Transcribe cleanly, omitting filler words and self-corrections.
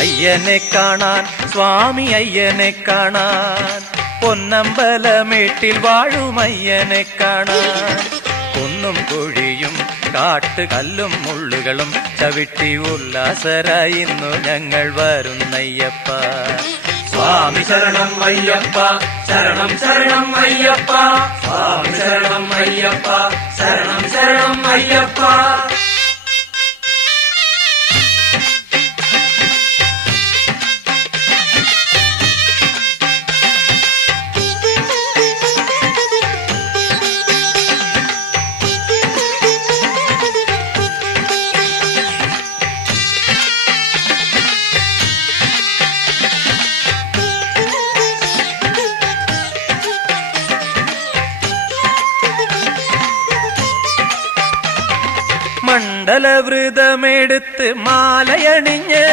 അയ്യനെ കാണാൻ സ്വാമി അയ്യനെ കാണാൻ പൊന്നമ്പലമേട്ടിൽ വാഴും അയ്യനെ കാണാൻ കുന്നും കുഴിയും കാട്ടുകല്ലും മുള്ളുകളും ചവിട്ടി ഉല്ലാസരായി ഇന്നു ഞങ്ങൾ വരുന്നയ്യപ്പ. സ്വാമി ശരണം അയ്യപ്പ, ശരണം ശരണം അയ്യപ്പ, സ്വാമി ശരണം അയ്യപ്പ, ശരണം ശരണം അയ്യപ്പ. മണ്ഡലവൃതമെടുത്ത് മാലയണിഞ്ഞ്